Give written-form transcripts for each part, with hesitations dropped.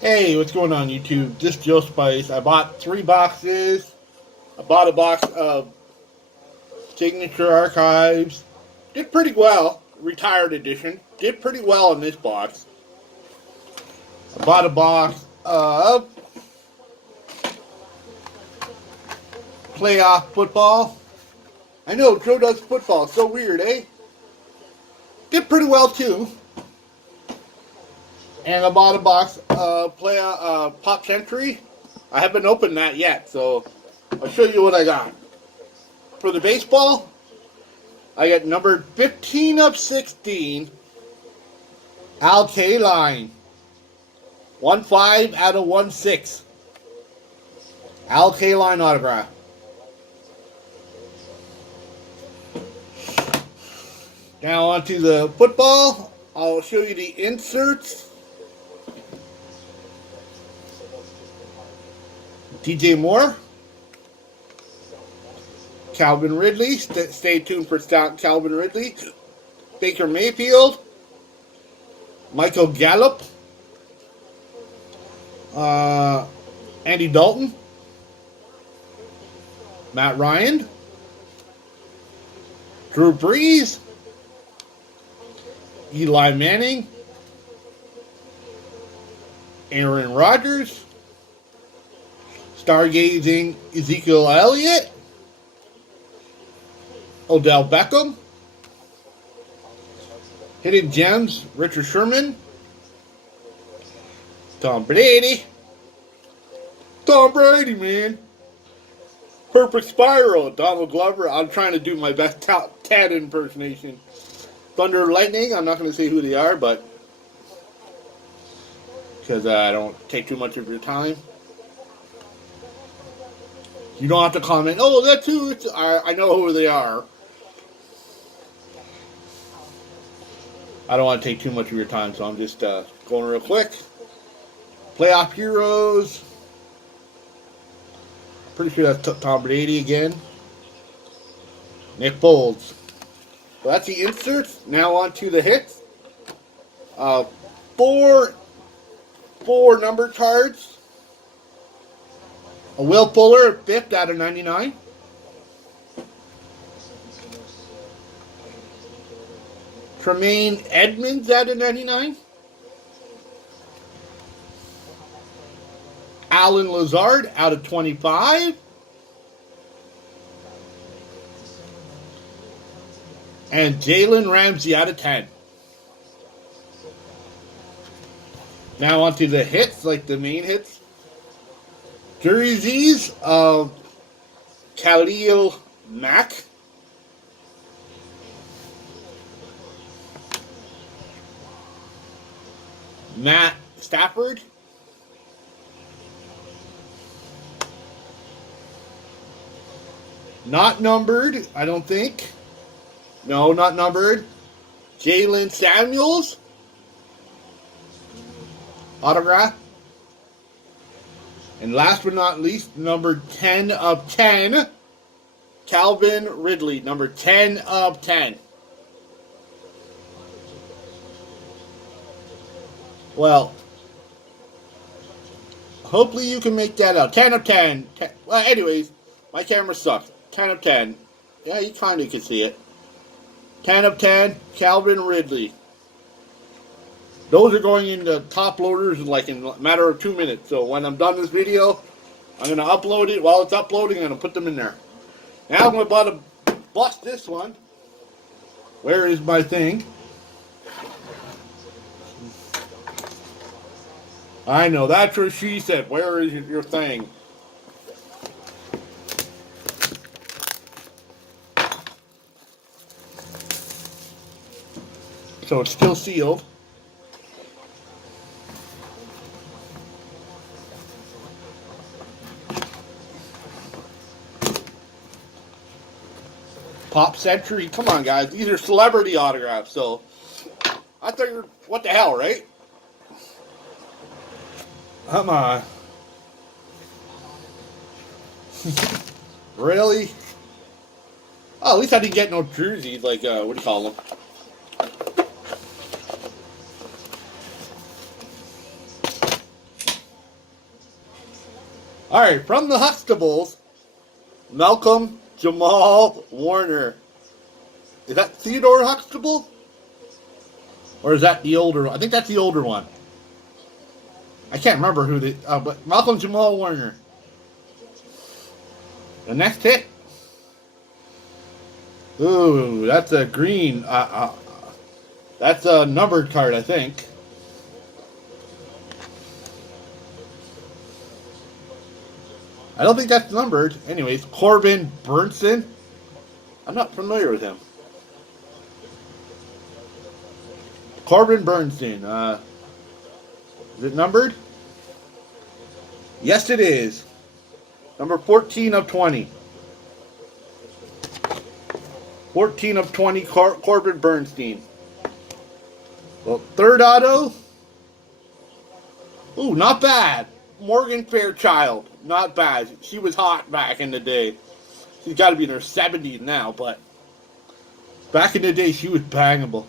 Hey, what's going on YouTube? This is Joe Spice. I bought 3 boxes. I bought a box of Signature Archives. Did pretty well. Retired edition. Did pretty well in this box. I bought a box of Playoff Football. I know, Joe does football. So weird, eh? Did pretty well too. And I bought a box of Pop Century. I haven't opened that yet, so I'll show you what I got. For the baseball, I got number 15 of 16, Al Kaline. 1/5 out of 1/6. Al Kaline autograph. Now onto the football. I'll show you the inserts. DJ Moore. Calvin Ridley. Stay tuned for Calvin Ridley. Baker Mayfield. Michael Gallup. Andy Dalton. Matt Ryan. Drew Brees. Eli Manning. Aaron Rodgers. Stargazing Ezekiel Elliott. Odell Beckham. Hidden Gems, Richard Sherman. Tom Brady. Tom Brady, man. Perfect Spiral, Donald Glover. I'm trying to do my best Tad impersonation. Thunder Lightning, I'm not going to say who they are, but because I don't take too much of your time. You don't have to comment, oh, that's who it's, I know who they are. I don't want to take too much of your time, so I'm just going real quick. Playoff Heroes. Pretty sure that's Tom Brady again. Nick Foles. So that's the inserts. Now on to the hits. Four number cards. A Will Fuller, 5th out of 99. Tremaine Edmonds out of 99. Alan Lazard out of 25. And Jalen Ramsey out of 10. Now onto the hits, like the main hits. Jerseys of Khalil Mack. Matt Stafford. Not numbered, I don't think. No, not numbered. Jalen Samuels. Autograph. And last but not least, number 10 of 10. Calvin Ridley, number 10 of 10. Well, hopefully you can make that out. 10 of 10. Well, anyways, my camera sucks. 10 of 10. Yeah, you kind of can see it. 10 of 10, Calvin Ridley. Those are going into top loaders like in a matter of 2 minutes. So when I'm done this video, I'm going to upload it. While it's uploading, I'm going to put them in there. Now I'm about to bust this one. Where is my thing? I know, that's what she said. Where is your thing? So it's still sealed. Pop Century. Come on, guys. These are celebrity autographs, so I figured, what the hell, right? Come on. Really? Oh, at least I didn't get no jerseys, like, what do you call them? All right, from the Huxtables, Malcolm Jamal Warner. Is that Theodore Huxtable? Or is that the older one? I think that's the older one. I can't remember who the... but Malcolm Jamal Warner. The next hit. Ooh, that's a green. That's a numbered card, I think. I don't think that's numbered. Anyways, Corbin Burnson. I'm not familiar with him. Corbin Burnson. Is it numbered? Yes, it is. Number 14 of 20. 14 of 20, Corbin Bernstein. Well, third auto. Ooh, not bad. Morgan Fairchild. Not bad. She was hot back in the day. She's got to be in her 70s now, but back in the day, she was bangable.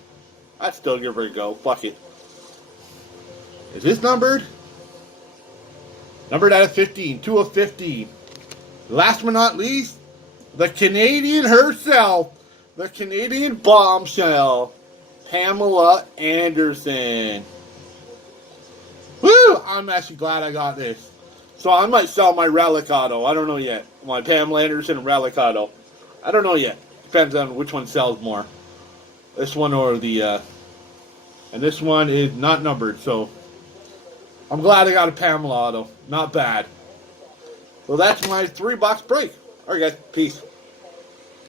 I'd still give her a go. Fuck it. Is this numbered? Numbered out of 15. 2 of 15. Last but not least, the Canadian herself. The Canadian bombshell. Pamela Anderson. Woo! I'm actually glad I got this. So I might sell my Relic Auto. I don't know yet. My Pamela Anderson Relic Auto. I don't know yet. Depends on which one sells more. This one or the... and this one is not numbered, so... I'm glad I got a Pamela Auto. Not bad. So that's my $3 break. Alright guys, peace.